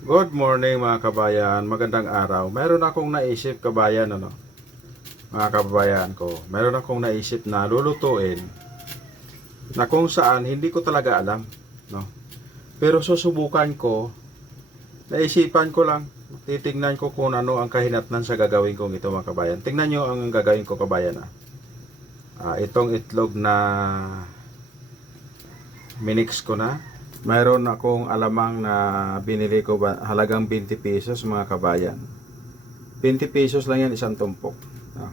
Good morning mga kabayan, magandang araw. Meron akong naisip kabayan ano. Mga kababayan ko, meron akong naisip na lulutuin na kung saan hindi ko talaga alam, no. Pero susubukan ko, naisipan ko lang, titingnan ko kung ano ang kahinatnan sa gagawin kong ito mga kabayan. Tingnan nyo ang gagawin ko kabayan ah. Ah, itong itlog na minix ko na mayroon akong alamang na binili ko ba, halagang 20 pesos mga kabayan. 20 pesos lang yan isang tumpok. Ah.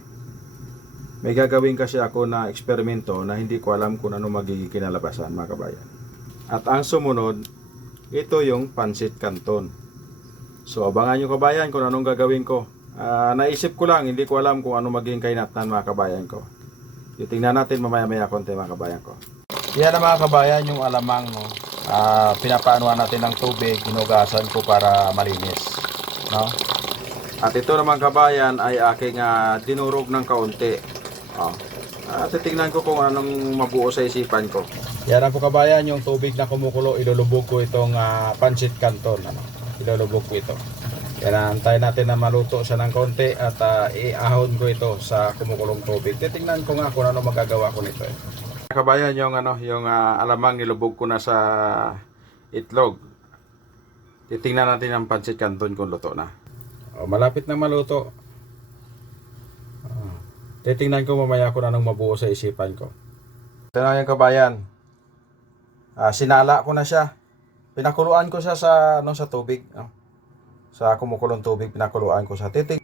May gagawin kasi ako na eksperimento na hindi ko alam kung ano magiging kinalabasan mga kabayan. At ang sumunod, ito yung pansit canton. So abangan nyo kabayan kung anong gagawin ko. Ah, naisip ko lang, hindi ko alam kung ano magiging kainatnan mga kabayan ko. Titingnan natin mamaya-maya konti mga kabayan ko. Yan na mga kabayan yung alamang no. Ah, pinapaanuhan natin ng tubig, ginugasan ko para malinis, no? At ito naman kabayan ay aking ah, dinurog ng kaunti. Oh. At titingnan ko kung anong mabuo sa isipan ko. Yan po kabayan yung tubig na kumukulo, ilulubog ko itong ah, pancit canton, ano? Ilulubog ko ito. Yan antayin natin na maluto siya ng konti at ah, iahon ko ito sa kumukulong tubig. Titingnan ko nga kung ano magagawa ko nito. Eh. Kabayan yung ano, yung ah, alamang nilubog ko na sa itlog. Titingnan natin ang pancit canton kung luto na. Oh, malapit na maluto. Ah, titingnan ko mamaya kung anong mabuo sa isipan ko. Ito na yung kabayan. Ah, sinala ko na siya. Pinakuluan ko siya sa ano sa tubig. no? Sa kumukulong tubig, pinakuluan ko siya. Titing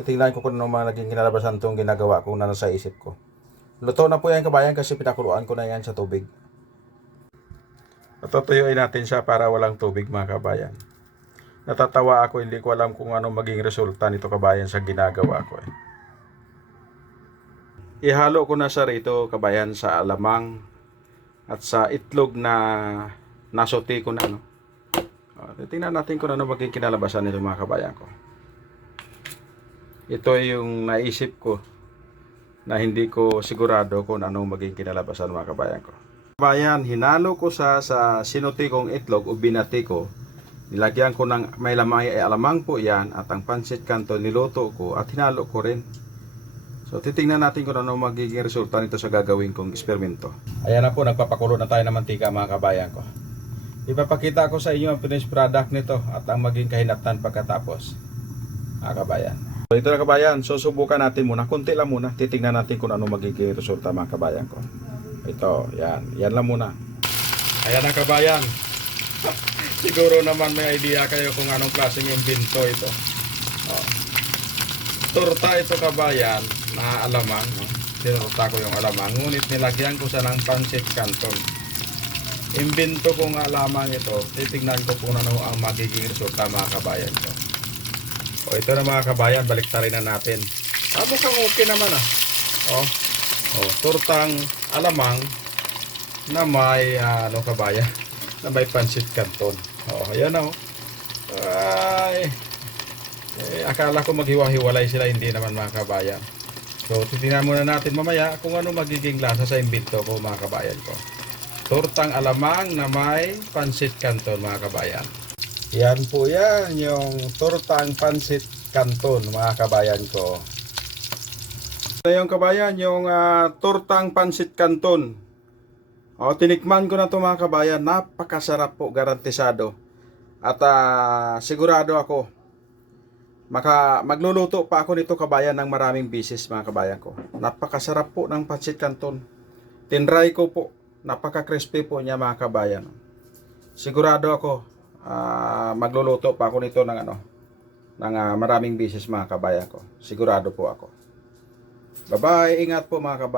titingnan ko kung ano mga naging kinalabasan itong ginagawa ko na nasa isip ko. Luto na po yan kabayan kasi pinakuluan ko na yan sa tubig. Patutuyuin natin siya para walang tubig mga kabayan. Natatawa ako, hindi ko alam kung ano maging resulta nito kabayan sa ginagawa ko. Eh. Ihalo ko na siya rito kabayan sa alamang at sa itlog na nasuti ko na. No? Uh, tingnan natin kung ano maging kinalabasan nito mga kabayan ko. Ito yung naisip ko na hindi ko sigurado kung anong maging kinalabasan mga kabayan ko. Kabayan, hinalo ko sa sa sinuti kong itlog o binati ko. Nilagyan ko ng may lamang ay alamang po yan at ang pancit canton niluto ko at hinalo ko rin. So titingnan natin kung ano magiging resulta nito sa gagawin kong eksperimento. Ayan na po, nagpapakulo na tayo ng mantika mga kabayan ko. Ipapakita ko sa inyo ang finished product nito at ang maging kahinatnan pagkatapos. Mga kabayan. So ito na kabayan, susubukan natin muna. Kunti lang muna. Titingnan natin kung ano magiging resulta mga kabayan ko. Ito, yan. Yan lang muna. Ayan na kabayan. Siguro naman may idea kayo kung anong klaseng invento ito. Oh. Torta ito kabayan na alamang. No? Tinurta ko yung alamang. Ngunit nilagyan ko sa ng pancit canton. Imbento ko nga lamang ito. Titingnan ko kung ano ang magiging resulta mga kabayan ko. O ito na mga kabayan, baliktarin na natin. Ah, mukhang okay naman ah. Oh, oh tortang alamang na may ah, ano kabayan, na may pancit canton. Oh, ayan na oh. Ay, eh, akala ko maghiwa-hiwalay sila, hindi naman mga kabayan. So, titingnan muna natin mamaya kung ano magiging lasa sa imbento ko mga kabayan ko. Tortang alamang na may pancit canton mga kabayan. Yan po yan, yung tortang pancit canton mga kabayan ko. Yung kabayan, yung ah, tortang pancit canton. O, tinikman ko na to mga kabayan, napakasarap po, garantisado. At ah, sigurado ako, maka, magluluto pa ako nito kabayan ng maraming bisis mga kabayan ko. Napakasarap po ng pancit canton. Tinry ko po, napaka-crispy po niya mga kabayan. Sigurado ako, ah, magluluto pa ako nito ng ano, ng ah, maraming bisis mga kabayan ko. Sigurado po ako. Bye-bye, ingat po mga kabayan.